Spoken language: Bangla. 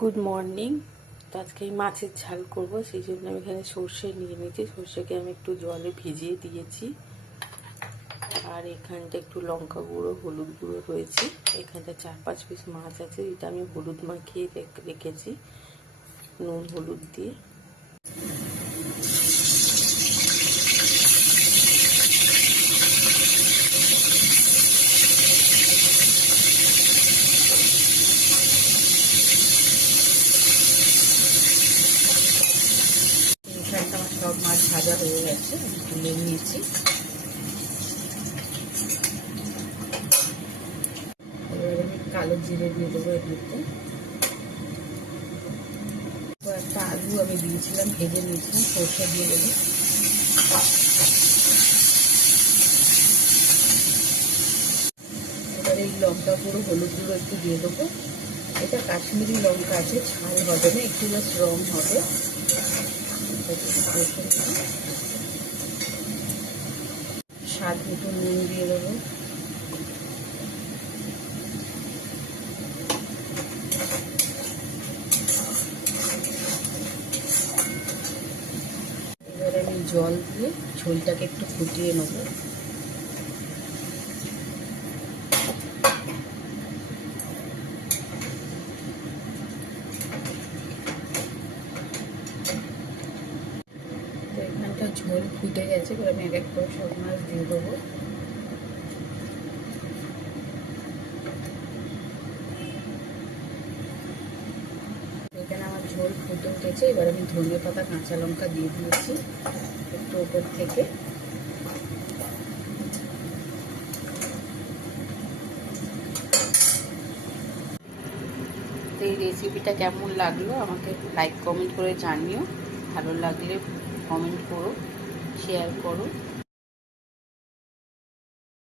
Good morning. তো আজকে আমি মাছের ঝাল করব, সেই জন্য আমি এখানে সর্ষে নিয়ে নিয়েছি। সর্ষেকে আমি একটু জলে ভিজিয়ে দিয়েছি। আর এখানটা একটু লঙ্কা গুঁড়ো, হলুদ গুঁড়ো রয়েছে। এখানটা 4-5 পিস মাছ আছে, এটা আমি হলুদ মাখিয়ে রেখেছি নুন হলুদ দিয়ে। এখানটা আমার সব মাছ ভাজা হয়ে গেছে, তুলে নিয়েছি। এবার আমি কালো জিরে দিয়ে দেবো এর মধ্যে। একটা আলু আমি দিয়েছিলাম, ভেজে নিয়েছিলাম, সরষে দিয়ে দেবো। এবার এই লঙ্কা গুঁড়ো, হলুদ গুঁড়ো একটু দিয়ে দেবো। এটা কাশ্মীরি লঙ্কা আছে, ঝাল হবে না, একটু জাস্ট রং হবে। স্বাদ মতো নুন দিয়ে দেবো। এবার আমি জল দিয়ে ঝোলটাকে একটু ফুটিয়ে নেবো। এখানটা ঝোল ফুটে গেছে, এবার আমি এক এক করে সব মাছ দিয়ে দেবো। এখানে আমার ঝোল ফুটে উঠেছে, এবার আমি ধনে পাতা, কাঁচা লঙ্কা দিয়ে দিয়েছি একটু ওপর থেকে। এই রেসিপিটা কেমন লাগলো আমাকে লাইক কমেন্ট করে জানিও। ভালো লাগলে কমেন্ট করো, শেয়ার করো।